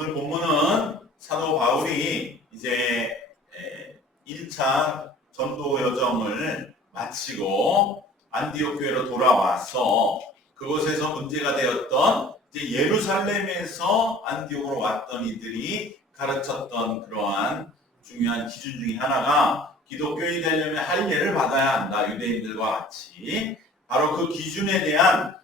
오늘 본문은 사도 바울이 이제 1차 전도 여정을 마치고 안디옥 교회로 돌아와서 그곳에서 문제가 되었던 이제 예루살렘에서 안디옥으로 왔던 이들이 가르쳤던 그러한 중요한 기준 중에 하나가 기독교인이 되려면 할례를 받아야 한다. 유대인들과 같이. 바로 그 기준에 대한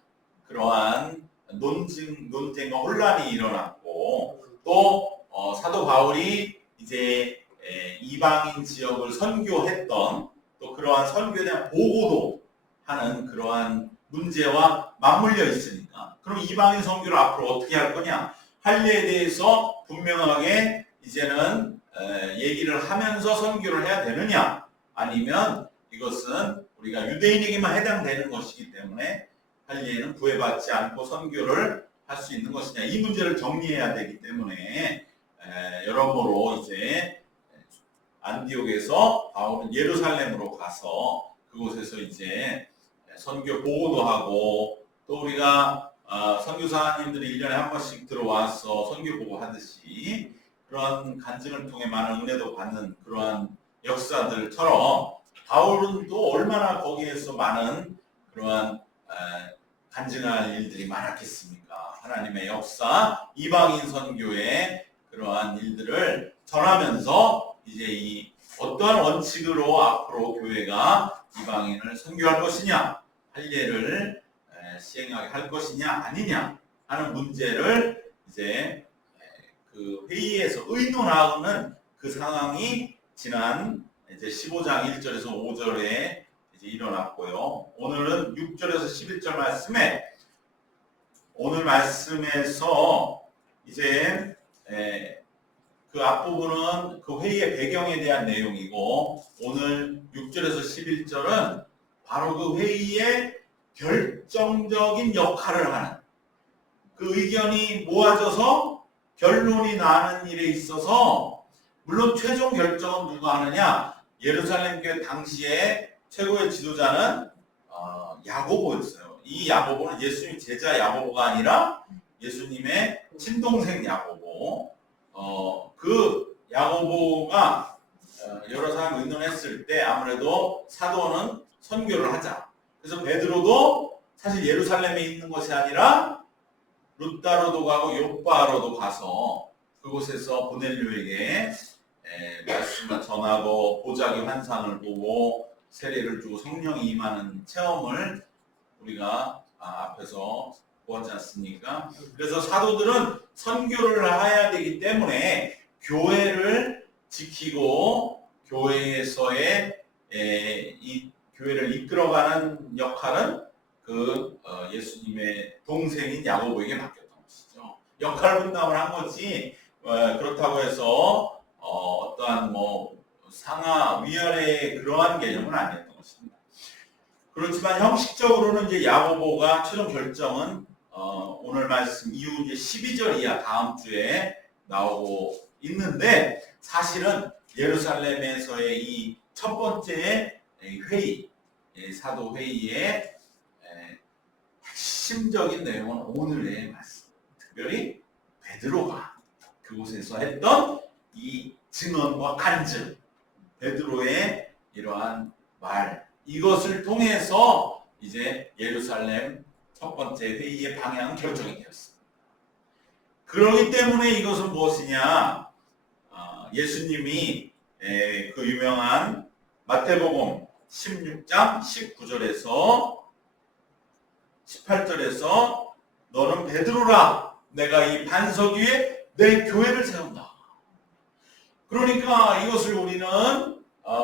그러한 논쟁과 혼란이 일어났고 또 사도 바울이 이제 이방인 지역을 선교했던 또 그러한 선교에 대한 보고도 하는 그러한 문제와 맞물려 있으니까 그럼 이방인 선교를 앞으로 어떻게 할 거냐? 할례에 대해서 분명하게 이제는 얘기를 하면서 선교를 해야 되느냐? 아니면 이것은 우리가 유대인에게만 해당되는 것이기 때문에 할례는 구애받지 않고 선교를 할 수 있는 것이냐? 이 문제를 정리해야 되기 때문에 여러모로 이제 안디옥에서 바울은 예루살렘으로 가서 그곳에서 이제 선교 보고도 하고 또 우리가 선교사님들이 1년에 한 번씩 들어와서 선교 보고 하듯이 그런 간증을 통해 많은 은혜도 받는 그러한 역사들처럼 바울은 또 얼마나 거기에서 많은 그러한 간증할 일들이 많았겠습니까? 하나님의 역사, 이방인 선교의 그러한 일들을 전하면서 이제 이 어떠한 원칙으로 앞으로 교회가 이방인을 선교할 것이냐, 할례를 시행하게 할 것이냐 아니냐 하는 문제를 이제 그 회의에서 의논하는 그 상황이 지난 이제 15장 1절에서 5절에 이제 일어났고요. 오늘은 6절에서 11절 말씀에 오늘 말씀에서 이제 그 앞부분은 그 회의의 배경에 대한 내용이고 오늘 6절에서 11절은 바로 그 회의의 결정적인 역할을 하는 그 의견이 모아져서 결론이 나는 일에 있어서 물론 최종 결정은 누가 하느냐? 예루살렘 교회 당시에 최고의 지도자는 야고보였어요. 이 야고보는 예수님 제자 야고보가 아니라 예수님의 친동생 야고보. 그 야고보가 여러 사람 의논했을 때 아무래도 사도는 선교를 하자. 그래서 베드로도 사실 예루살렘에 있는 것이 아니라 룻다로도 가고 요빠로도 가서 그곳에서 고넬료에게 말씀을 전하고 보자기 환상을 보고 세례를 주고 성령이 임하는 체험을 우리가 앞에서 보았지 않습니까? 그래서 사도들은 선교를 해야 되기 때문에 교회를 지키고 교회에서의 이 교회를 이끌어가는 역할은 그 예수님의 동생인 야고보에게 맡겼던 것이죠. 역할 분담을 한 거지 그렇다고 해서 어떠한 뭐 상하 위아래의 그러한 개념은 아니었던 것입니다. 그렇지만 형식적으로는 이제 야고보가 최종 결정은 오늘 말씀 이후 이제 12절 이하 다음 주에 나오고 있는데 사실은 예루살렘에서의 이 첫 번째 회의, 사도 회의의 핵심적인 내용은 오늘의 말씀. 특별히 베드로가 그곳에서 했던 이 증언과 간증, 베드로의 이러한 말, 이것을 통해서 이제 예루살렘 첫 번째 회의의 방향은 결정이 되었습니다. 그렇기 때문에 이것은 무엇이냐? 예수님이 그 유명한 마태복음 16장 19절에서 18절에서 너는 베드로라 내가 이 반석 위에 내 교회를 세운다. 그러니까 이것을 우리는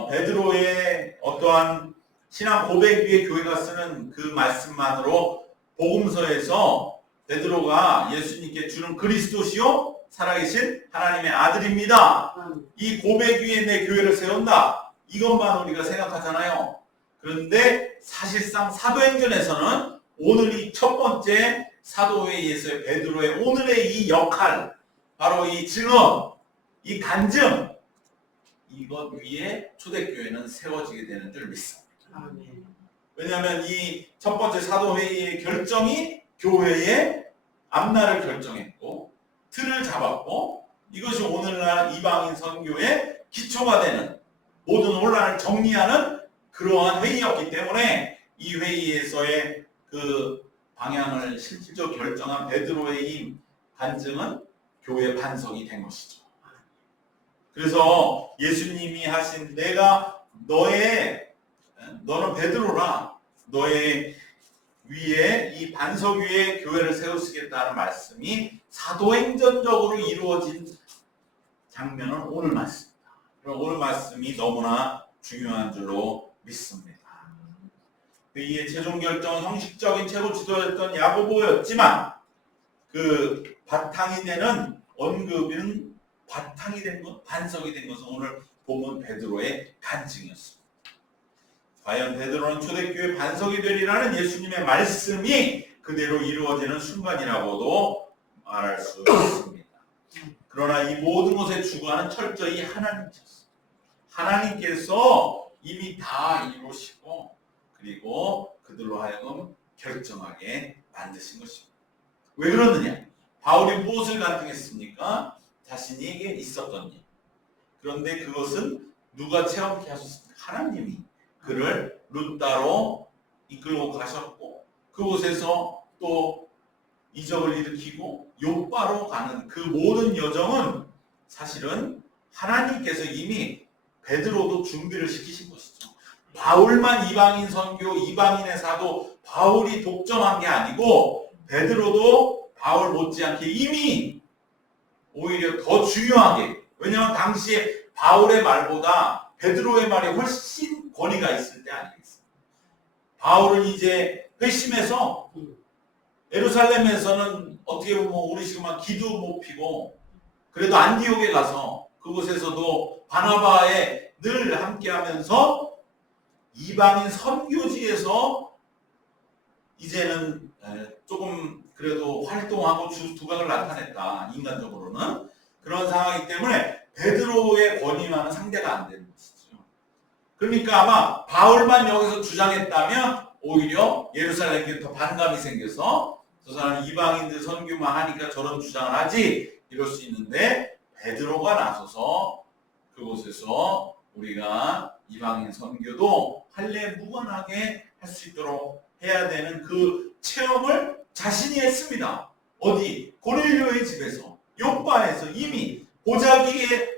베드로의 어떠한 신앙 고백 위에 교회가 쓰는 그 말씀만으로 복음서에서 베드로가 예수님께 주는 그리스도시요 살아계신 하나님의 아들입니다. 이 고백 위에 내 교회를 세운다. 이것만 우리가 생각하잖아요. 그런데 사실상 사도행전에서는 오늘 이 첫 번째 사도회의에서의 베드로의 오늘의 이 역할, 바로 이 증언, 이 간증, 이것 위에 초대교회는 세워지게 되는 줄 믿습니다. 왜냐하면 이 첫 번째 사도회의의 결정이 교회의 앞날을 결정했고 틀을 잡았고 이것이 오늘날 이방인 선교의 기초가 되는 모든 혼란을 정리하는 그러한 회의였기 때문에 이 회의에서의 그 방향을 실질적으로 결정한 베드로의 이 간증은 교회 반석이 된 것이죠. 그래서 예수님이 하신 너는 베드로라 너의 위에 이 반석 위에 교회를 세우시겠다는 말씀이 사도행전적으로 이루어진 장면은 오늘 말씀입니다. 그럼 오늘 말씀이 너무나 중요한 줄로 믿습니다. 회의의 최종 결정은 형식적인 최고 지도였던 야고보였지만 그 바탕이 되는 언급은 바탕이 된 것, 반석이 된 것은 오늘 본문 베드로의 간증이었습니다. 과연 베드로는 초대교회 반석이 되리라는 예수님의 말씀이 그대로 이루어지는 순간이라고도 말할 수 있습니다. 그러나 이 모든 것의 주관은 철저히 하나님이셨습니다. 하나님께서 이미 다 이루시고 그리고 그들로 하여금 결정하게 만드신 것입니다. 왜 그러느냐? 바울이 무엇을 간증했습니까? 자신에게 있었던 일. 그런데 그것은 누가 체험케 하셨습니까? 하나님이 그를 룻다로 이끌고 가셨고 그곳에서 또 이적을 일으키고 욥바로 가는 그 모든 여정은 사실은 하나님께서 이미 베드로도 준비를 시키신 것이죠. 바울만 이방인 선교, 이방인의 사도 바울이 독점한 게 아니고 베드로도 바울 못지않게 이미 오히려 더 중요하게, 왜냐하면 당시에 바울의 말보다 베드로의 말이 훨씬 권위가 있을 때 아니겠습니까? 바울은 이제 회심해서 예루살렘에서는 어떻게 보면 우리 지금 기도 못 피고 그래도 안디옥에 가서 그곳에서도 바나바에 늘 함께하면서 이방인 선교지에서 이제는 조금 그래도 활동하고 두각을 나타냈다. 인간적으로는 그런 상황이기 때문에 베드로의 권위와는 상대가 안 되는 것이죠. 그러니까 아마 바울만 여기서 주장했다면 오히려 예루살렘에 더 반감이 생겨서 저 사람은 이방인들 선교만 하니까 저런 주장을 하지 이럴 수 있는데 베드로가 나서서 그곳에서 우리가 이방인 선교도 할례 무관하게 할 수 있도록 해야 되는 그 체험을 자신이 했습니다. 어디? 고넬료의 집에서, 욥바에서 이미 보자기에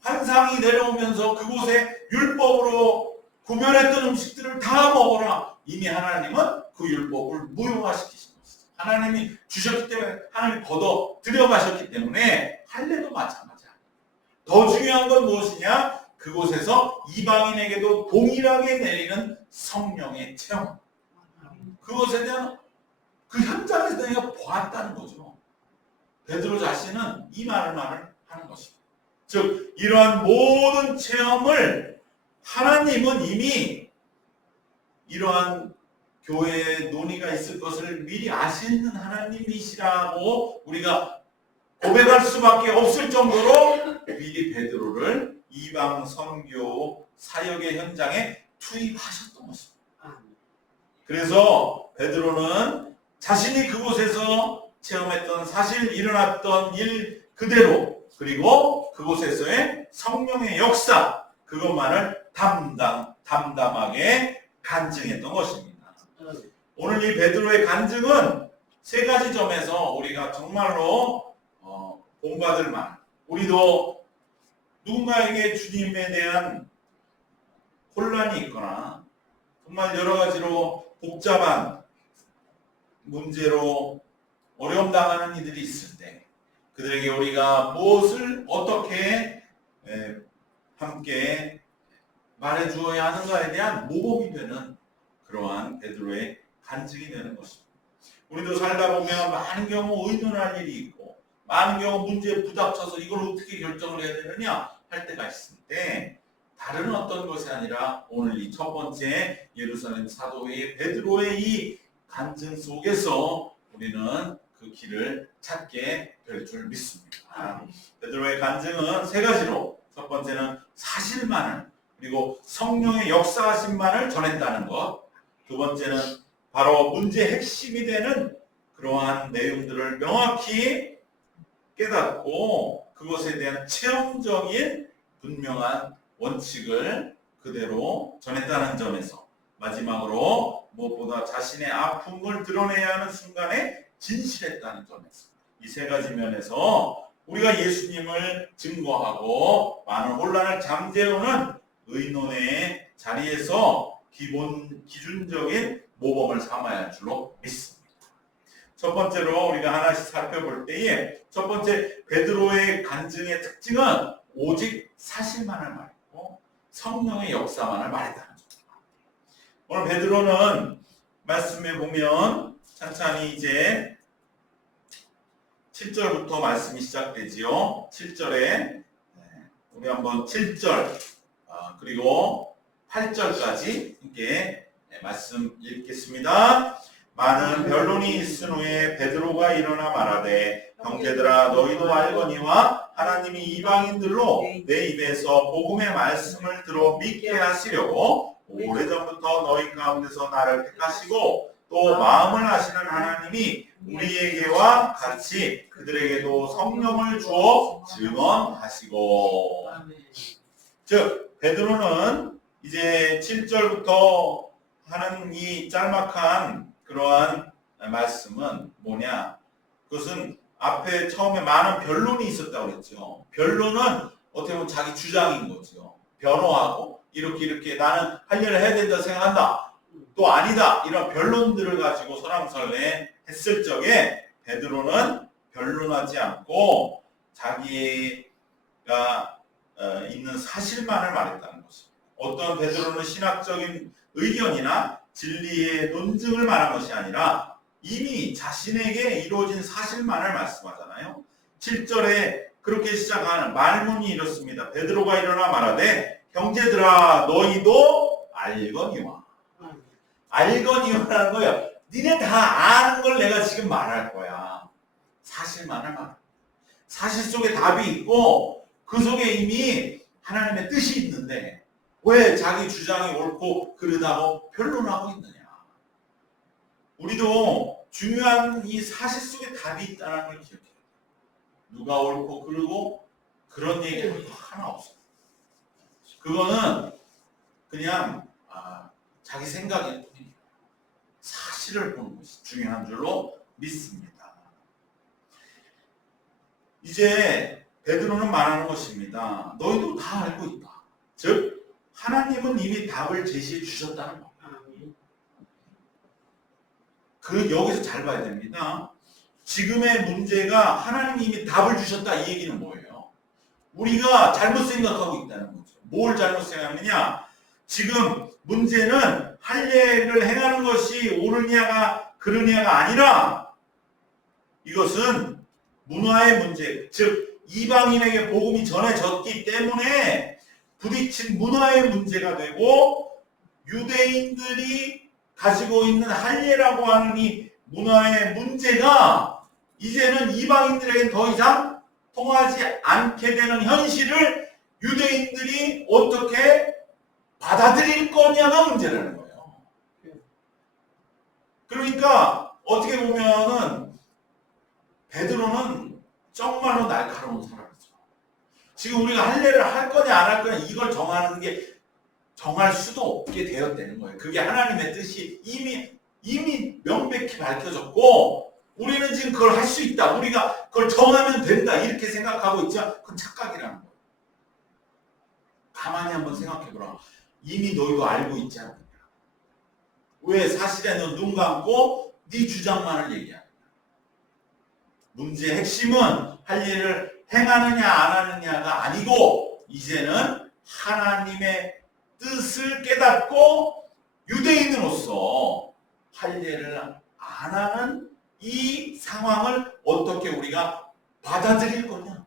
환상이 내려오면서 그곳에 율법으로 구별했던 음식들을 다 먹어라. 이미 하나님은 그 율법을 무효화시키신 것이죠. 하나님이 주셨기 때문에 하나님이 걷어 들여가셨기 때문에 할례도 마찬가지야. 더 중요한 건 무엇이냐? 그곳에서 이방인에게도 동일하게 내리는 성령의 체험. 그것에 대한 그 현장에서 내가 보았다는 거죠. 베드로 자신은 이 말을 하는 것입니다. 즉 이러한 모든 체험을 하나님은 이미 이러한 교회에 논의가 있을 것을 미리 아시는 하나님이시라고 우리가 고백할 수밖에 없을 정도로 미리 베드로를 이방 선교 사역의 현장에 투입하셨던 것입니다. 그래서 베드로는 자신이 그곳에서 체험했던 사실 일어났던 일 그대로 그리고 그곳에서의 성령의 역사 그것만을 담담하게 간증했던 것입니다. 오늘 이 베드로의 간증은 세 가지 점에서 우리가 정말로 본받을 만한, 우리도 누군가에게 주님에 대한 혼란이 있거나 정말 여러 가지로 복잡한 문제로 어려움 당하는 이들이 있을 때 그들에게 우리가 무엇을 어떻게 함께 말해 주어야 하는가에 대한 모범이 되는 그러한 베드로의 간증이 되는 것입니다. 우리도 살다 보면 많은 경우 의논할 일이 있고 많은 경우 문제에 부닥쳐서 이걸 어떻게 결정을 해야 되느냐 할 때가 있을 때 다른 어떤 것이 아니라 오늘 이 첫 번째 예루살렘 사도의 베드로의 이 간증 속에서 우리는 그 길을 찾게 될 줄 믿습니다. 베드로의 간증은 세 가지로, 첫 번째는 사실만을 그리고 성령의 역사하심만을 전했다는 것, 두 번째는 바로 문제의 핵심이 되는 그러한 내용들을 명확히 깨닫고 그것에 대한 체험적인 분명한 원칙을 그대로 전했다는 점에서, 마지막으로 무엇보다 자신의 아픔을 드러내야 하는 순간에 진실했다는 점에서, 이 세 가지 면에서 우리가 예수님을 증거하고 많은 혼란을 잠재우는 의논의 자리에서 기준적인 모범을 삼아야 할 줄로 믿습니다. 첫 번째로 우리가 하나씩 살펴볼 때에, 첫 번째 베드로의 간증의 특징은 오직 사실만을 말했고 성령의 역사만을 말했다는 점입니다. 오늘 베드로는 말씀에 보면 찬찬히 이제 7절부터 말씀이 시작되지요. 7절에 우리 한번 7절 그리고 8절까지 함께 말씀 읽겠습니다. 많은 변론이 있은 후에 베드로가 일어나 말하되, 형제들아 너희도 알거니와 하나님이 이방인들로 내 입에서 복음의 말씀을 들어 믿게 하시려고 오래전부터 너희 가운데서 나를 택하시고 또 마음을 아시는 하나님이 우리에게와 같이 그들에게도 성령을 주어 증언하시고. 즉 베드로는 이제 7절부터 하는 이 짤막한 그러한 말씀은 뭐냐? 그것은 앞에 처음에 많은 변론이 있었다고 그랬죠. 변론은 어떻게 보면 자기 주장인 거죠. 변호하고 이렇게 나는 할 일을 해야 된다 생각한다, 또 아니다, 이런 변론들을 가지고 설왕설래 했을 적에 베드로는 변론하지 않고 자기가 있는 사실만을 말했다는 것입니다. 어떤 베드로는 신학적인 의견이나 진리의 논증을 말한 것이 아니라 이미 자신에게 이루어진 사실만을 말씀하잖아요. 7절에 그렇게 시작하는 말문이 이렇습니다. 베드로가 일어나 말하되, 형제들아 너희도 알거니와. 알거니와라는 거예요. 니네 다 아는 걸 내가 지금 말할 거야. 사실만을 말해. 사실 속에 답이 있고 그 속에 이미 하나님의 뜻이 있는데 왜 자기 주장이 옳고 그르다고 변론하고 있느냐. 우리도 중요한 이 사실 속에 답이 있다는 걸 기억해야 돼요. 누가 옳고 그르고 그런 얘기가 하나 없어요. 그거는 그냥 자기 생각일 뿐입니다. 사실을 보는 것이 중요한 줄로 믿습니다. 이제 베드로는 말하는 것입니다. 너희도 다 알고 있다. 즉 하나님은 이미 답을 제시해 주셨다는 겁니다. 여기서 잘 봐야 됩니다. 지금의 문제가 하나님이 이미 답을 주셨다, 이 얘기는 뭐예요? 우리가 잘못 생각하고 있다는 거죠. 뭘 잘못 생각하느냐? 지금 문제는 할례를 행하는 것이 옳으냐가 그르냐가 아니라 이것은 문화의 문제, 즉 이방인에게 복음이 전해졌기 때문에 부딪힌 문화의 문제가 되고, 유대인들이 가지고 있는 할례라고 하는 이 문화의 문제가 이제는 이방인들에게 더 이상 통하지 않게 되는 현실을 유대인들이 어떻게 받아들일 거냐가 문제라는 거예요. 그러니까 어떻게 보면은 베드로는 정말로 날카로운 사람이죠. 지금 우리가 할례를 할 거냐 안 할 거냐 이걸 정하는 게 정할 수도 없게 되었다는 거예요. 그게 하나님의 뜻이 이미 명백히 밝혀졌고 우리는 지금 그걸 할 수 있다, 우리가 그걸 정하면 된다 이렇게 생각하고 있지만 그건 착각이라는 거예요. 가만히 한번 생각해보라. 이미 너희도 알고 있지 않느냐. 왜 사실에는 눈 감고 네 주장만을 얘기하느냐. 문제의 핵심은 할례를 행하느냐 안 하느냐가 아니고 이제는 하나님의 뜻을 깨닫고 유대인으로서 할례를 안 하는 이 상황을 어떻게 우리가 받아들일 거냐.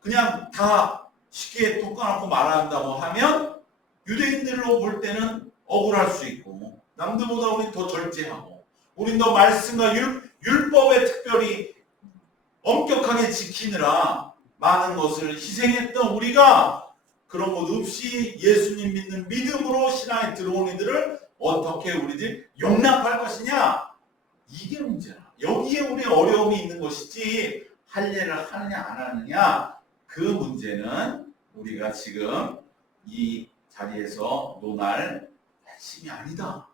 그냥 다 쉽게 톡 까놓고 말한다고 하면 유대인들로 볼 때는 억울할 수 있고 남들보다 우린 더 절제하고 우린 더 말씀과 율법에 특별히 엄격하게 지키느라 많은 것을 희생했던 우리가 그런 것 없이 예수님 믿는 믿음으로 신앙에 들어온 이들을 어떻게 우리들이 용납할 것이냐, 이게 문제라. 여기에 우리의 어려움이 있는 것이지 할례를 하느냐 안 하느냐 그 문제는 우리가 지금 이 자리에서 논할 핵심이 아니다.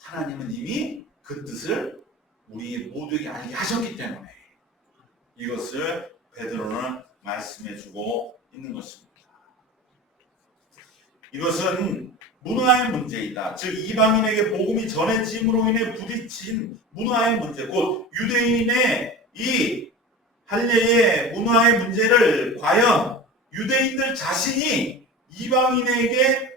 하나님은 이미 그 뜻을 우리 모두에게 알게 하셨기 때문에 이것을 베드로는 말씀해주고 있는 것입니다. 이것은 문화의 문제이다. 즉 이방인에게 복음이 전해짐으로 인해 부딪힌 문화의 문제, 곧 유대인의 이 할례의 문화의 문제를 과연 유대인들 자신이 이방인에게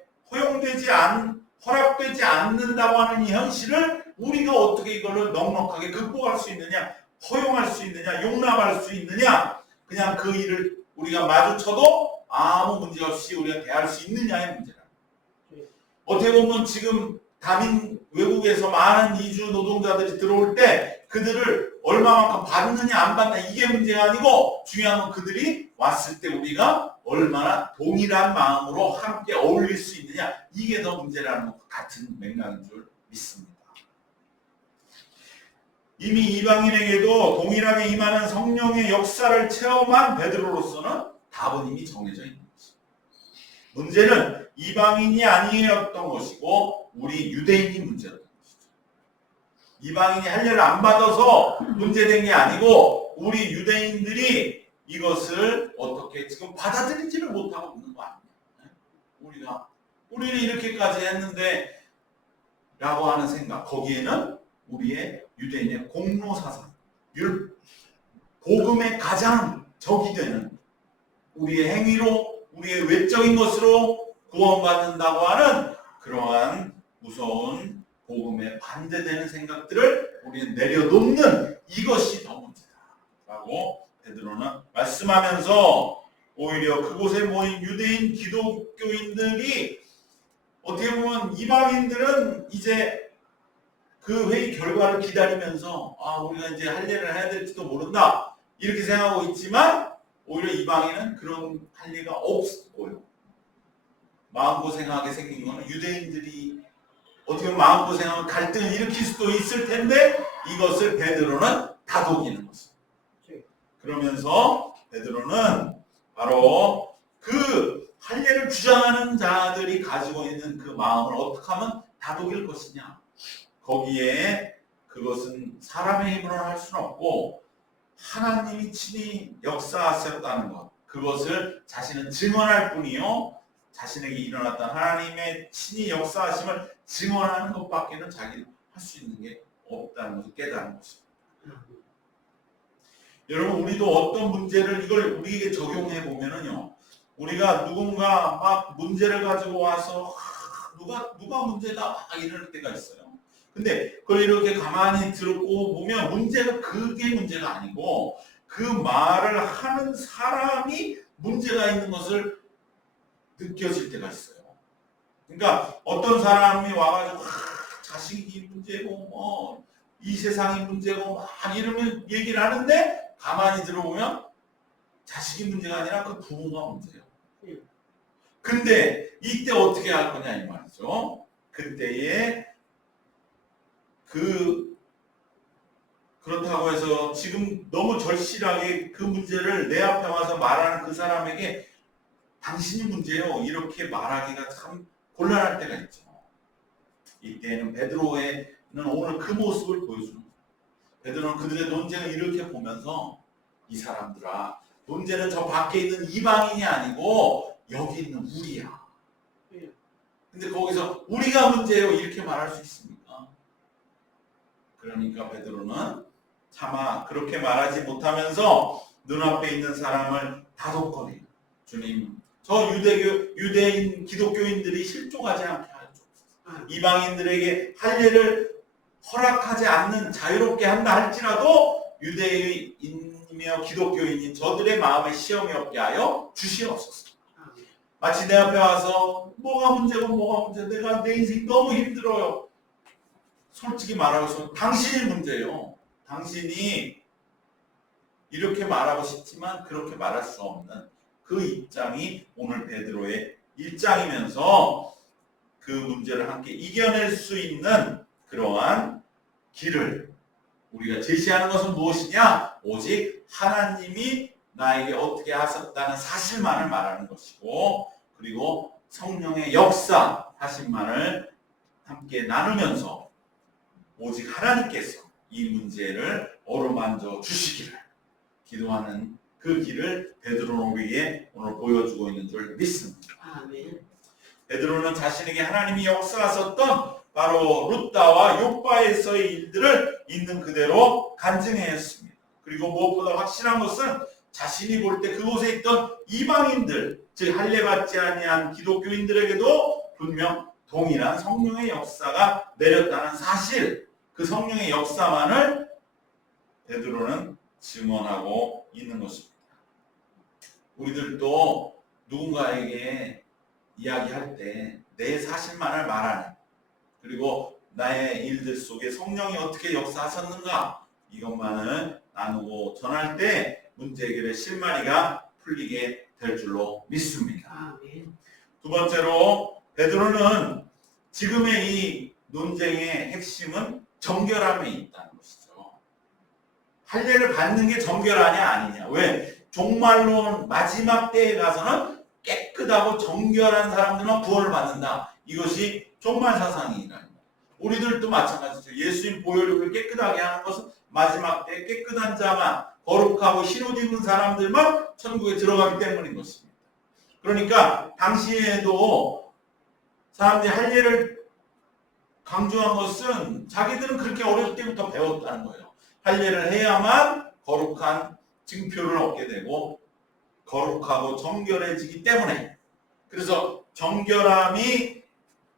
허락되지 않는다고 하는 이 현실을 우리가 어떻게 이거를 넉넉하게 극복할 수 있느냐, 허용할 수 있느냐, 용납할 수 있느냐, 그냥 그 일을 우리가 마주쳐도 아무 문제 없이 우리가 대할 수 있느냐의 문제다. 어떻게 보면 지금 다민 외국에서 많은 이주 노동자들이 들어올 때 그들을 얼마만큼 받느냐 안 받느냐 이게 문제가 아니고 중요한 건 그들이 왔을 때 우리가 얼마나 동일한 마음으로 함께 어울릴 수 있느냐 이게 더 문제라는 것 같은 맥락인 줄 믿습니다. 이미 이방인에게도 동일하게 임하는 성령의 역사를 체험한 베드로로서는 답은 이미 정해져 있는 것입니다. 문제는 이방인이 아니었던 것이고 우리 유대인이 문제였던 것이죠. 이방인이 할례를 안 받아서 문제된 게 아니고 우리 유대인들이 이것을 어떻게 지금 받아들이지를 못하고 있는 거 아니에요. 우리는 이렇게까지 했는데 라고 하는 생각, 거기에는 우리의 유대인의 공로사상, 복음의 가장 적이 되는 우리의 행위로 우리의 외적인 것으로 구원받는다고 하는 그러한 무서운 복음에 반대되는 생각들을 우리는 내려놓는 이것이 더 문제다라고 베드로는 말씀하면서 오히려 그곳에 모인 유대인 기독교인들이 어떻게 보면 이방인들은 이제 그 회의 결과를 기다리면서 우리가 이제 할례를 해야 될지도 모른다 이렇게 생각하고 있지만 오히려 이방인은 그런 할례가 없고요. 마음고생하게 생긴 거는 유대인들이 어떻게 보면 마음고생하면 갈등을 일으킬 수도 있을 텐데 이것을 베드로는 다독이는 것입니다. 그러면서 베드로는 바로 그 할례를 주장하는 자들이 가지고 있는 그 마음을 어떻게 하면 다독일 것이냐. 거기에 그것은 사람의 힘으로는 할 수는 없고 하나님이 친히 역사하셨다는 것. 그것을 자신은 증언할 뿐이요. 자신에게 일어났던 하나님의 친히 역사하심을 증언하는 것밖에는 자기는 할 수 있는 게 없다는 것을 깨달은 것입니다. 여러분 우리도 어떤 문제를 이걸 우리에게 적용해 보면은요. 우리가 누군가 막 문제를 가지고 와서 누가 문제다 막 이럴 때가 있어요. 근데 그걸 이렇게 가만히 듣고 보면 문제가 그게 문제가 아니고 그 말을 하는 사람이 문제가 있는 것을 느껴질 때가 있어요. 그러니까 어떤 사람이 와가지고 자식이 문제고 이 세상이 문제고 막 이러면 얘기를 하는데 가만히 들어보면 자식이 문제가 아니라 그 부모가 문제예요. 근데 이때 어떻게 할 거냐 이 말이죠. 그때에 그렇다고 해서 지금 너무 절실하게 그 문제를 내 앞에 와서 말하는 그 사람에게 당신이 문제예요 이렇게 말하기가 참 곤란할 때가 있죠. 이때는 베드로는 오늘 그 모습을 보여주는 거예요. 베드로는 그들의 논쟁을 이렇게 보면서 이 사람들아 문제는 저 밖에 있는 이방인이 아니고 여기 있는 우리야. 근데 거기서 우리가 문제예요 이렇게 말할 수 있습니까? 그러니까 베드로는 차마 그렇게 말하지 못하면서 눈앞에 있는 사람을 다독거리는 주님 저 유대인 기독교인들이 실족하지 않게 하옵소서. 이방인들에게 할례를 허락하지 않는 자유롭게 한다 할지라도 유대인이며 기독교인인 저들의 마음에 시험이 없게 하여 주시옵소서. 마치 내 앞에 와서 뭐가 문제 내가 내 인생 너무 힘들어요. 솔직히 말하고서 당신이 문제예요. 당신이 이렇게 말하고 싶지만 그렇게 말할 수 없는 그 입장이 오늘 베드로의 입장이면서 그 문제를 함께 이겨낼 수 있는 그러한 길을 우리가 제시하는 것은 무엇이냐? 오직 하나님이 나에게 어떻게 하셨다는 사실만을 말하는 것이고, 그리고 성령의 역사 사실만을 함께 나누면서 오직 하나님께서 이 문제를 어루만져 주시기를 기도하는 그 길을 베드로는 우리에게 오늘 보여주고 있는 줄 믿습니다. 아멘. 베드로는 자신에게 하나님이 역사하셨던 바로 룻다와 욥바에서의 일들을 있는 그대로 간증했습니다. 그리고 무엇보다 확실한 것은 자신이 볼 때 그곳에 있던 이방인들, 즉 할례받지 아니한 기독교인들에게도 분명 동일한 성령의 역사가 내렸다는 사실, 그 성령의 역사만을 베드로는 증언하고 있는 것입니다. 우리들도 누군가에게 이야기할 때 내 사실만을 말하는, 그리고 나의 일들 속에 성령이 어떻게 역사하셨는가 이것만을 나누고 전할 때 문제 해결의 실마리가 풀리게 될 줄로 믿습니다. 아멘. 두 번째로 베드로는 지금의 이 논쟁의 핵심은 정결함에 있다는 것이죠. 할례를 받는 게 정결하냐 아니냐. 왜? 종말론 마지막 때에 가서는 깨끗하고 정결한 사람들만 구원을 받는다. 이것이 종말 사상이라는 거예요. 우리들도 마찬가지죠. 예수님 보혈을 깨끗하게 하는 것은 마지막 때 깨끗한 자만, 거룩하고 흰옷 입은 사람들만 천국에 들어가기 때문인 것입니다. 그러니까 당시에도 사람들이 할례를 강조한 것은 자기들은 그렇게 어렸을 때부터 배웠다는 거예요. 할례를 해야만 거룩한 증표를 얻게 되고 거룩하고 정결해지기 때문에, 그래서 정결함이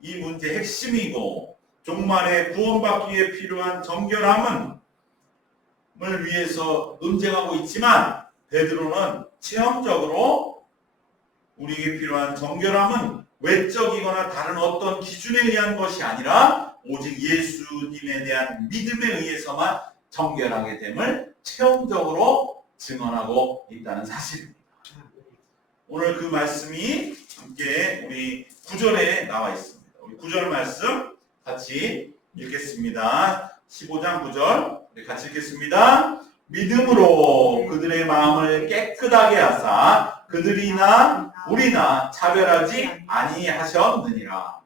이 문제의 핵심이고, 종말에 구원받기 위해 필요한 정결함을 위해서 논쟁하고 있지만, 베드로는 체험적으로 우리에게 필요한 정결함은 외적이거나 다른 어떤 기준에 의한 것이 아니라 오직 예수님에 대한 믿음에 의해서만 정결하게 됨을 체험적으로 증언하고 있다는 사실입니다. 오늘 그 말씀이 함께 우리 9절에 나와 있습니다. 우리 9절 말씀 같이 읽겠습니다. 15장 9절 우리 같이 읽겠습니다. 믿음으로 그들의 마음을 깨끗하게 하사 그들이나 우리나 차별하지 아니하셨느니라.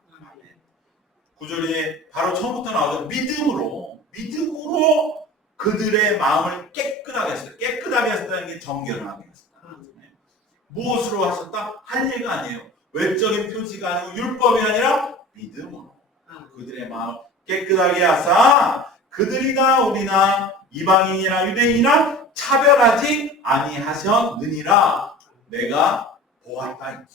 9절에 바로 처음부터 나오죠. 믿음으로 그들의 마음을 깨끗하게 하셨다. 깨끗하게 하셨다는 게 정결하게 하셨다. 무엇으로 하셨다? 할례가 아니에요. 외적인 표지가 아니고 율법이 아니라 믿음으로 그들의 마음 깨끗하게 하사 그들이나 우리나 이방인이나 유대인이나 차별하지 아니하셨느니라. 내가 보았다.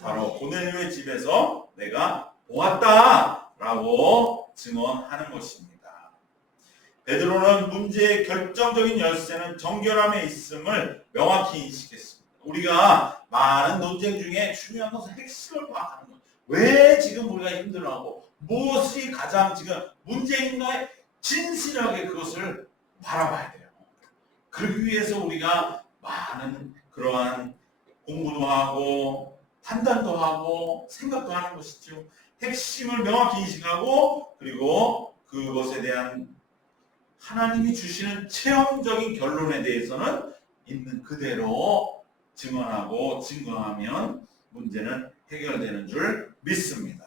바로 고넬료의 집에서 내가 보았다라고 증언하는 것입니다. 베드로는 문제의 결정적인 열쇠는 정결함에 있음을 명확히 인식했습니다. 우리가 많은 논쟁 중에 중요한 것은 핵심을 파악하는 거예요. 왜 지금 우리가 힘들어하고 무엇이 가장 지금 문제인가에 진실하게 그것을 바라봐야 돼요. 그러기 위해서 우리가 많은 그러한 공부도 하고 판단도 하고 생각도 하는 것이죠. 핵심을 명확히 인식하고 그리고 그것에 대한 하나님이 주시는 체험적인 결론에 대해서는 있는 그대로 증언하고 증거하면 문제는 해결되는 줄 믿습니다.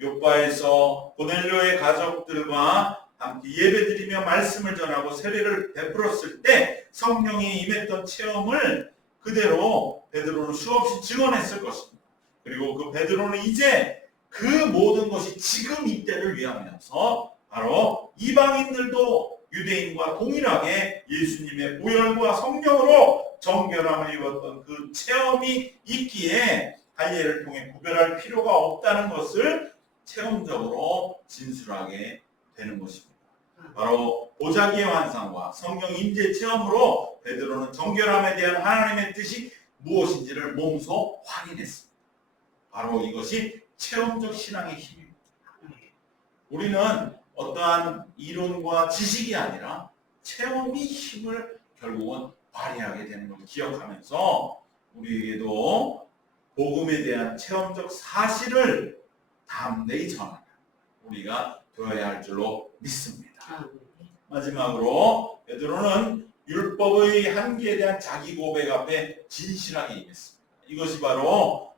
욥바에서 고넬료의 가족들과 함께 예배드리며 말씀을 전하고 세례를 베풀었을 때 성령이 임했던 체험을 그대로 베드로는 수없이 증언했을 것입니다. 그리고 그 베드로는 이제 그 모든 것이 지금 이때를 위하여서 바로 이방인들도 유대인과 동일하게 예수님의 보혈과 성령으로 정결함을 입었던 그 체험이 있기에 할례를 통해 구별할 필요가 없다는 것을 체험적으로 진술하게 되는 것입니다. 바로 보자기의 환상과 성령 임재 체험으로 베드로는 정결함에 대한 하나님의 뜻이 무엇인지를 몸소 확인했습니다. 바로 이것이 체험적 신앙의 힘입니다. 우리는 어떠한 이론과 지식이 아니라 체험이 힘을 결국은 발휘하게 되는 것을 기억하면서 우리에게도 복음에 대한 체험적 사실을 담대히 전하는 우리가 되어야 할 줄로 믿습니다. 마지막으로 베드로는 율법의 한계에 대한 자기 고백 앞에 진실하게 임했습니다. 이것이 바로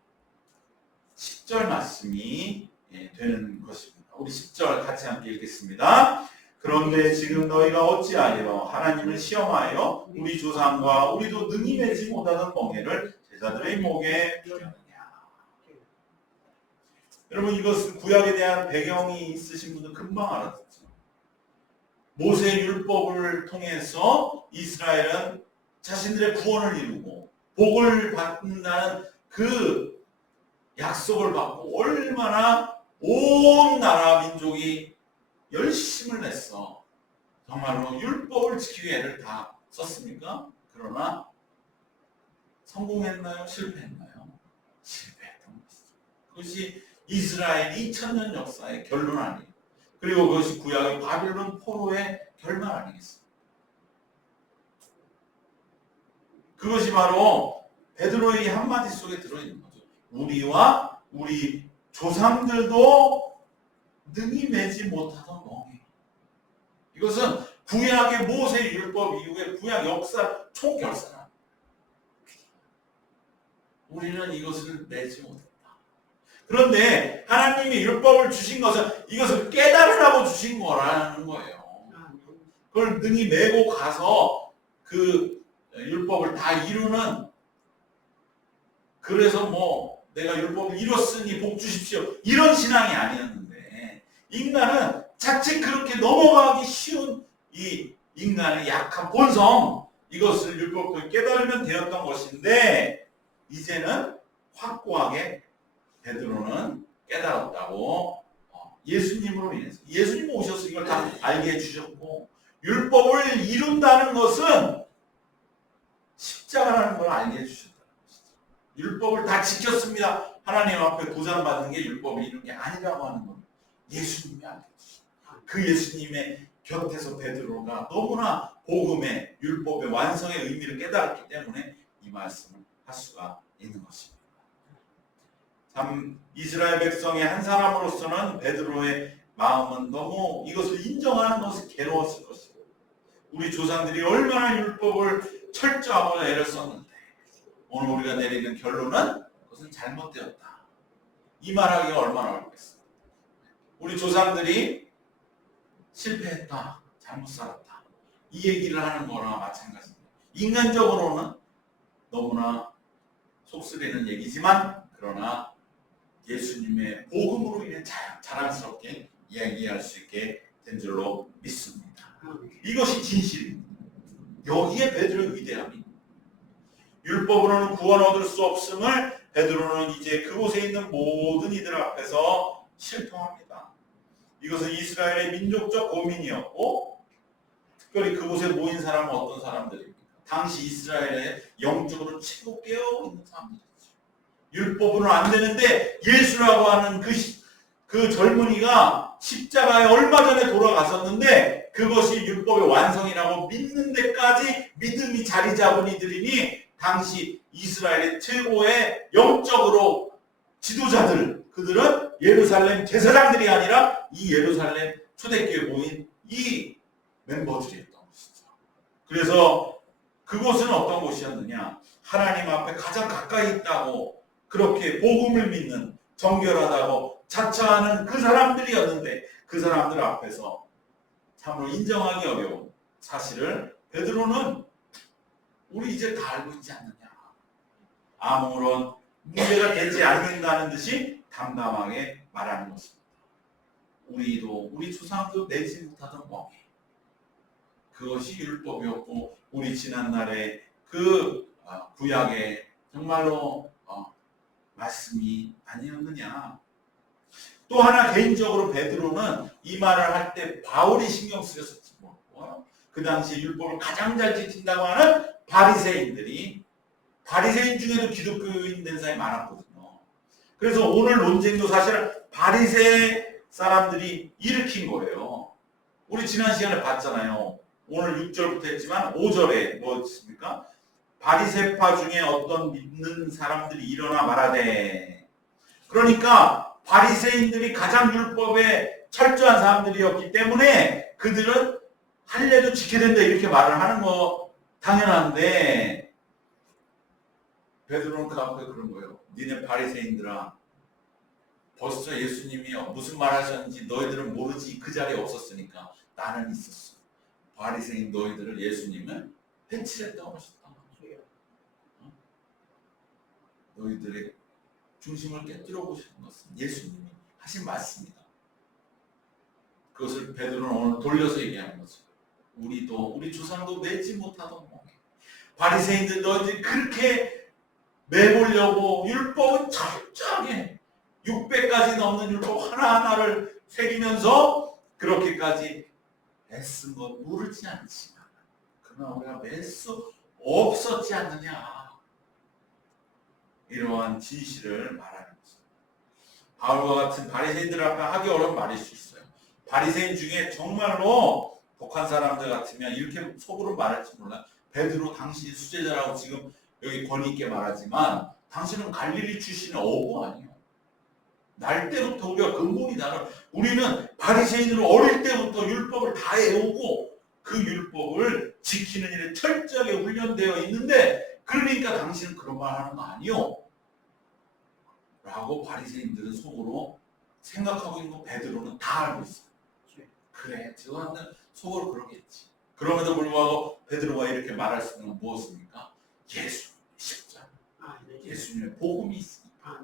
10절 말씀이 되는 것입니다. 우리 10절 같이 함께 읽겠습니다. 그런데 지금 너희가 어찌하여 하나님을 시험하여 우리 조상과 우리도 능히 매지 못하던 멍에를 제자들의 목에 피우느냐. 여러분, 이것은 구약에 대한 배경이 있으신 분들 금방 알아듣죠. 모세 율법을 통해서 이스라엘은 자신들의 구원을 이루고 복을 받는다는 그 약속을 받고 얼마나 온 나라 민족이 열심을 냈어. 정말로 율법을 지키기 위해 애를 다 썼습니까? 그러나 성공했나요? 실패했나요? 실패했던 것이죠. 그것이 이스라엘 2000년 역사의 결론 아니에요. 그리고 그것이 구약의 바빌론 포로의 결말 아니겠습니까? 그것이 바로 베드로의 한마디 속에 들어있는 거죠. 우리와 우리 조상들도 능히 매지 못하던 멍에. 이것은 구약의 모세 율법 이후에 구약 역사 총결산. 우리는 이것을 매지 못했다. 그런데 하나님이 율법을 주신 것은 이것을 깨달으라고 주신 거라는 거예요. 그걸 능히 메고 가서 그 율법을 다 이루는, 그래서 뭐 내가 율법을 이뤘으니 복 주십시오 이런 신앙이 아니었는데, 인간은 자칫 그렇게 넘어가기 쉬운 이 인간의 약한 본성, 이것을 율법을 깨달으면 되었던 것인데, 이제는 확고하게 베드로는 깨달았다고. 예수님으로 인해서, 예수님 오셔서 이걸 다 알게 해주셨고, 율법을 이룬다는 것은 십자가라는 걸 알게 해주셨다는 것이죠. 율법을 다 지켰습니다. 하나님 앞에 보장받는 게 율법을 이룬 게 아니라고 하는 건 예수님이 알게 해주셨다. 그 예수님의 곁에서 베드로가 너무나 복음의 율법의 완성의 의미를 깨달았기 때문에 이 말씀을 할 수가 있는 것입니다. 참 이스라엘 백성의 한 사람으로서는 베드로의 마음은 너무 이것을 인정하는 것이 괴로웠을 것이고, 우리 조상들이 얼마나 율법을 철저하고 애를 썼는데 오늘 우리가 내리는 결론은 그것은 잘못되었다. 이 말하기가 얼마나 어렵겠습니까? 우리 조상들이 실패했다, 잘못 살았다, 이 얘기를 하는 거나 마찬가지입니다. 인간적으로는 너무나 속쓰리는 얘기지만, 그러나 예수님의 복음으로 인해 자랑스럽게 이야기할 수 있게 된 줄로 믿습니다. 이것이 진실입니다. 여기에 베드로의 위대함이, 율법으로는 구원 얻을 수 없음을 베드로는 이제 그곳에 있는 모든 이들 앞에서 실토합니다. 이것은 이스라엘의 민족적 고민이었고, 특별히 그곳에 모인 사람은 어떤 사람들입니까? 당시 이스라엘의 영적으로 최고 깨어있는 사람들이었죠. 율법으로는 안 되는데 예수라고 하는 그 젊은이가 십자가에 얼마 전에 돌아갔었는데 그것이 율법의 완성이라고 믿는 데까지 믿음이 자리 잡은 이들이니, 당시 이스라엘의 최고의 영적으로 지도자들, 그들은 예루살렘 제사장들이 아니라 이 예루살렘 초대교회에 모인 이 멤버들이었던 것이죠. 그래서 그곳은 어떤 곳이었느냐, 하나님 앞에 가장 가까이 있다고 그렇게 복음을 믿는, 정결하다고 자처하는 그 사람들이었는데, 그 사람들 앞에서 참으로 인정하기 어려운 사실을 베드로는 우리 이제 다 알고 있지 않느냐, 아무런 문제가 되지 않는다는 듯이 담담하게 말하는 것입니다. 우리도 우리 조상도 내지 못하던 멍에, 그것이 율법이었고 우리 지난날의 그 구약의 정말로 말씀이 아니었느냐. 또 하나, 개인적으로 베드로는 이 말을 할 때 바울이 신경 쓰였을지 모르고, 그 당시 율법을 가장 잘 지킨다고 하는 바리새인들이, 바리새인 중에도 기독교인 된 사람이 많았거든요. 그래서 오늘 논쟁도 사실은 바리새 사람들이 일으킨 거예요. 우리 지난 시간에 봤잖아요. 오늘 6절부터 했지만 5절에 뭐 있습니까? 바리새파 중에 어떤 믿는 사람들이 일어나 말하되. 그러니까 바리새인들이 가장 율법에 철저한 사람들이었기 때문에 그들은 할례도 지켜야 된다 이렇게 말을 하는 당연한데 베드로는 그 앞에 그런 거예요. 니네 바리새인들아, 벌써 예수님이 무슨 말 하셨는지 너희들은 모르지. 그 자리에 없었으니까. 나는 있었어. 바리새인 너희들을 예수님은 해치랬다고 하셨다. 너희들의 중심을 깨뜨려 보시는 것은 예수님이 하신 말씀이다. 그것을 베드로는 오늘 돌려서 얘기하는 거죠. 우리 조상도 내지 못하던 뭐 바리새인들 너희들이 그렇게 매보려고 율법은 철저하게 600가지 넘는 율법 하나하나를 새기면서 그렇게까지 애쓴 것 모르지 않지만 그러나 우리가 맬 수 없었지 않느냐. 이러한 진실을 말하는 것입니다. 바울과 같은 바리새인들 앞에 하기 어려운 말일 수 있어요. 바리새인 중에 정말로 독한 사람들 같으면 이렇게 속으로 말할지 몰라. 베드로 당신이 수제자라고 지금 여기 권위 있게 말하지만 당신은 갈릴리 출신의 어부 아니에요. 날 때부터 우리가 근본이 다른 우리는 바리새인으로 어릴 때부터 율법을 다 외우고 그 율법을 지키는 일에 철저하게 훈련되어 있는데 그러니까 당신은 그런 말 하는 거 아니요 라고 바리새인들은 속으로 생각하고 있는 거 베드로는 다 알고 있어요. 그래, 저한테는 속으로 그러겠지. 그럼에도 불구하고 베드로가 이렇게 말할 수 있는 건 무엇입니까? 예수님의 십자가, 예수님의 복음이 있으니까.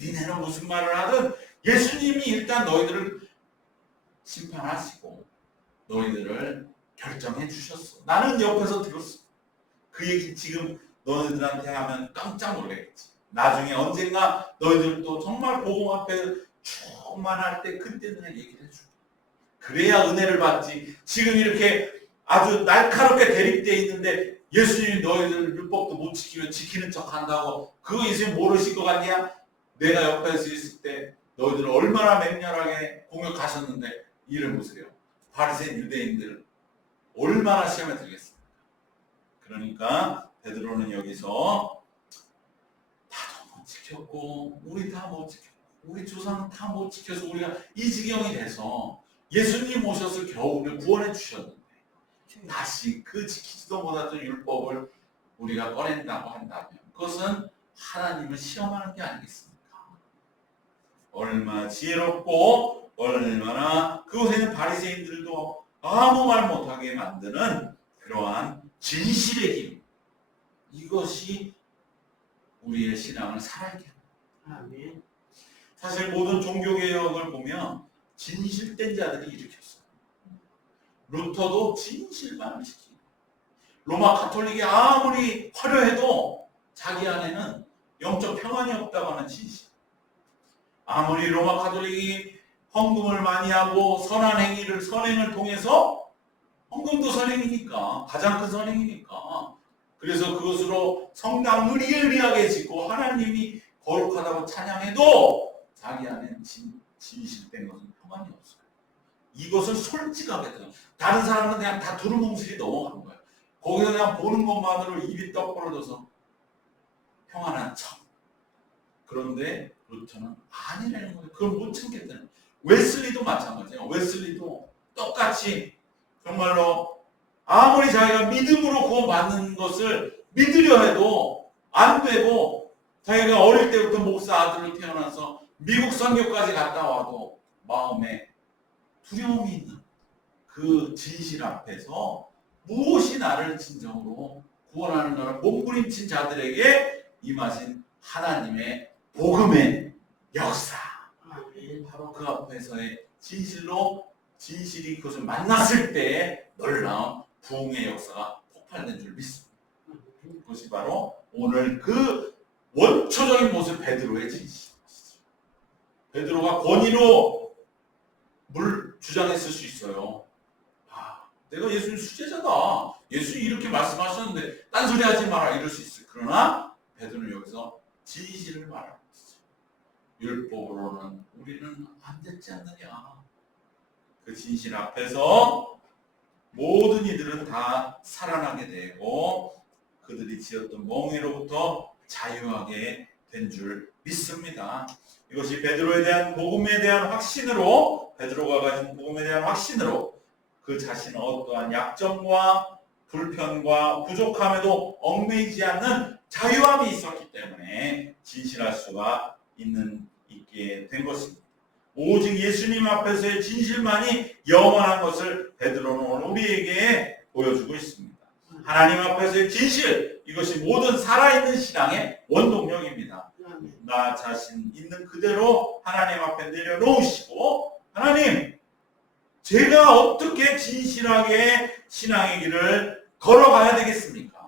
니네는 무슨 말을 하든 예수님이 일단 너희들을 심판하시고 너희들을 결정해 주셨어. 나는 옆에서 들었어. 그 얘기 지금 너희들한테 하면 깜짝 놀라겠지. 나중에 언젠가 너희들도 정말 복음 앞에 충만할 때 그때 내가 얘기를 해줄게. 그래야 은혜를 받지. 지금 이렇게 아주 날카롭게 대립되어 있는데 예수님이 너희들 율법도 못 지키면 지키는 척 한다고 그거 예수님 모르실 것 같냐? 내가 옆에서 있을 때 너희들 얼마나 맹렬하게 공격하셨는데 이를 보세요. 바리새인 유대인들 얼마나 시험에 들겠습니까? 그러니까 베드로는 여기서 다도 못 지켰고 우리 다 못 지켰고 우리 조상은 다 못 지켜서 우리가 이 지경이 돼서 예수님 오셔서 겨우 우리를 구원해 주셨는데 다시 그 지키지도 못했던 율법을 우리가 꺼낸다고 한다면 그것은 하나님을 시험하는 게 아니겠습니까? 얼마나 지혜롭고 얼마나 그곳에는 바리새인들도 아무 말 못하게 만드는 그러한 진실의 힘, 이것이 우리의 신앙을 살아있게 합니다. 사실 모든 종교개혁을 보면 진실된 자들이 일으켰어요. 루터도 진실만을 지키고 로마 가톨릭이 아무리 화려해도 자기 안에는 영적 평안이 없다고 하는 진실. 아무리 로마 가톨릭이 헌금을 많이 하고 선행을 통해서 헌금도 선행이니까 가장 큰 선행이니까 그래서 그것으로 성당 의리의리하게 짓고 하나님이 거룩하다고 찬양해도 자기 안에는 진실된 것은 평안이 없어요. 이것을 솔직하게 들어요. 다른 사람은 그냥 다 두루뭉실이 넘어가는 거예요. 거기서 그냥 보는 것만으로 입이 떡 벌어져서 평안한 척. 그런데 루터는 아니라는 거예요. 그걸 못 참겠다는. 웨슬리도 마찬가지예요. 웨슬리도 똑같이 정말로 아무리 자기가 믿음으로 구원받는 것을 믿으려 해도 안 되고 자기가 어릴 때부터 목사 아들로 태어나서 미국 선교까지 갔다 와도 마음에 두려움이 있는 그 진실 앞에서 무엇이 나를 진정으로 구원하는가를 몸부림친 자들에게 임하신 하나님의 복음의 역사, 바로 그 앞에서의 진실이 그것을 만났을 때 놀라운 부흥의 역사가 폭발된 줄 믿습니다. 그것이 바로 오늘 그 원초적인 모습 베드로의 진실인 것이죠. 베드로가 권위로 주장했을 수 있어요. 내가 예수님 수제자다. 예수님이 이렇게 말씀하셨는데 딴소리 하지 마라 이럴 수 있어요. 그러나 베드로는 여기서 진실을 말하는 것이죠. 율법으로는 우리는 안 됐지 않느냐. 그 진실 앞에서 모든 이들은 다 살아나게 되고 그들이 지었던 멍에로부터 자유하게 된 줄 믿습니다. 이것이 베드로에 대한 복음에 대한 확신으로 베드로가 가진 복음에 대한 확신으로 그 자신은 어떠한 약점과 불편과 부족함에도 얽매이지 않는 자유함이 있었기 때문에 진실할 수가 있게 된 것입니다. 오직 예수님 앞에서의 진실만이 영원한 것을 베드로는 오늘 우리에게 보여주고 있습니다. 하나님 앞에서의 진실, 이것이 모든 살아있는 신앙의 원동력입니다. 나 자신 있는 그대로 하나님 앞에 내려놓으시고, 하나님, 제가 어떻게 진실하게 신앙의 길을 걸어가야 되겠습니까?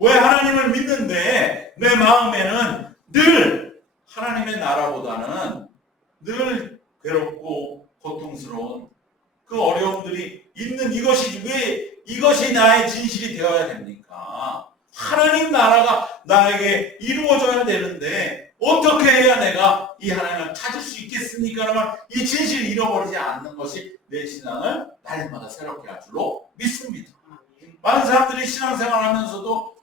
왜 하나님을 믿는데 내 마음에는 늘 하나님의 나라보다는 늘 괴롭고 고통스러운 그 어려움들이 있는 이것이 왜 이것이 나의 진실이 되어야 됩니까? 하나님 나라가 나에게 이루어져야 되는데 어떻게 해야 내가 이 하나님을 찾을 수 있겠습니까? 그러면 이 진실을 잃어버리지 않는 것이 내 신앙을 날마다 새롭게 할 줄로 믿습니다. 많은 사람들이 신앙생활 하면서도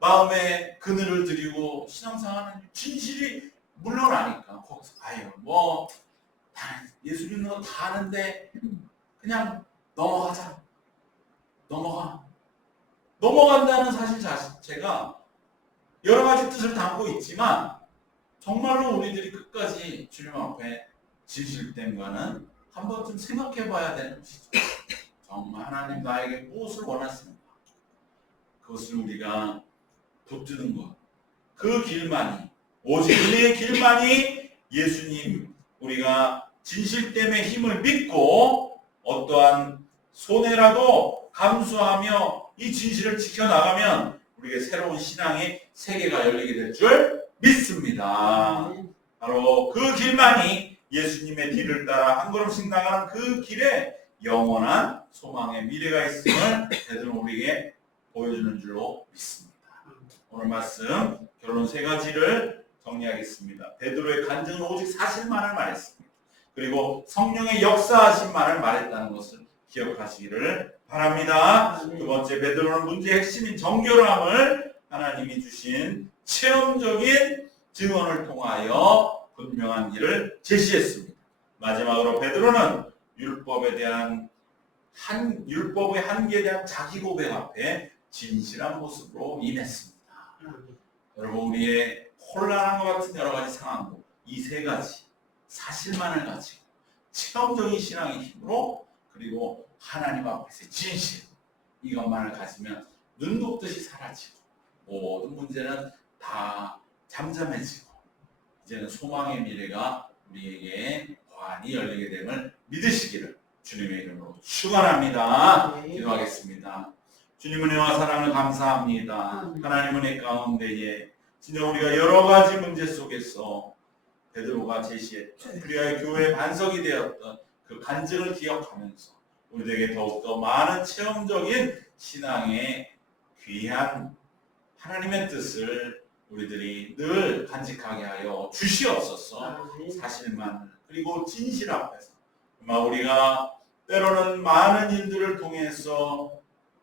마음에 그늘을 들이고 신앙생활하는 진실이 물러나니까 거기서 아유 뭐 예수 믿는 거 다 아는데 그냥 넘어가자. 넘어간다는 사실 자체가 여러 가지 뜻을 담고 있지만 정말로 우리들이 끝까지 주님 앞에 진실된 거는 한 번쯤 생각해 봐야 되는 것이죠. 정말 하나님 나에게 무엇을 원하십니까? 그것을 우리가 붙드는 것. 그 길만이, 오직 은혜의 길만이 예수님, 우리가 진실됨의 힘을 믿고 어떠한 손해라도 감수하며 이 진실을 지켜나가면 우리에게 새로운 신앙의 세계가 열리게 될 줄 믿습니다. 바로 그 길만이 예수님의 뒤를 따라 한 걸음씩 나가는 그 길에 영원한 소망의 미래가 있음을 베드로 우리에게 보여주는 줄로 믿습니다. 오늘 말씀 결론 세 가지를 정리하겠습니다. 베드로의 간증은 오직 사실만을 말했습니다. 그리고 성령의 역사하심만을 말했다는 것을 기억하시기를 바랍니다. 두 번째, 베드로는 문제의 핵심인 정결함을 하나님이 주신 체험적인 증언을 통하여 분명한 길을 제시했습니다. 마지막으로 베드로는 율법의 한계에 대한 자기 고백 앞에 진실한 모습으로 임했습니다. 여러분, 우리의 혼란한 것 같은 여러 가지 상황도 이 세 가지 사실만을 가지고 체험적인 신앙의 힘으로 그리고 하나님 앞에서의 진실 이것만을 가지면 눈 녹듯이 사라지고 모든 문제는 다 잠잠해지고 이제는 소망의 미래가 우리에게 환히 열리게 됨을 믿으시기를 주님의 이름으로 축원합니다. 기도하겠습니다. 주님 은혜와 사랑을 감사합니다. 하나님 은혜 가운데에 진짜 우리가 여러 가지 문제 속에서 베드로가 제시했던 우리의 교회의 반석이 되었던 그 간증을 기억하면서 우리에게 더욱더 많은 체험적인 신앙의 귀한 하나님의 뜻을 우리들이 늘 간직하게 하여 주시옵소서. 사실만 그리고 진실 앞에서 우리가 때로는 많은 일들을 통해서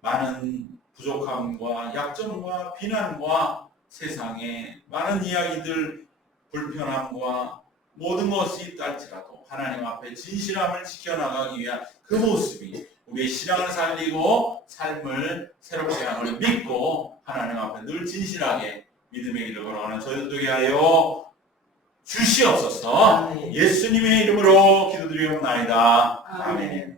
많은 부족함과 약점과 비난과 세상에 많은 이야기들 불편함과 모든 것이 있다 할지라도 하나님 앞에 진실함을 지켜나가기 위한 그 모습이 우리의 신앙을 살리고 삶을 새롭게 함을 믿고 하나님 앞에 늘 진실하게 믿음의 길을 걸어가는 저희들 되게 하여 주시옵소서. 예수님의 이름으로 기도드리옵나이다. 아멘.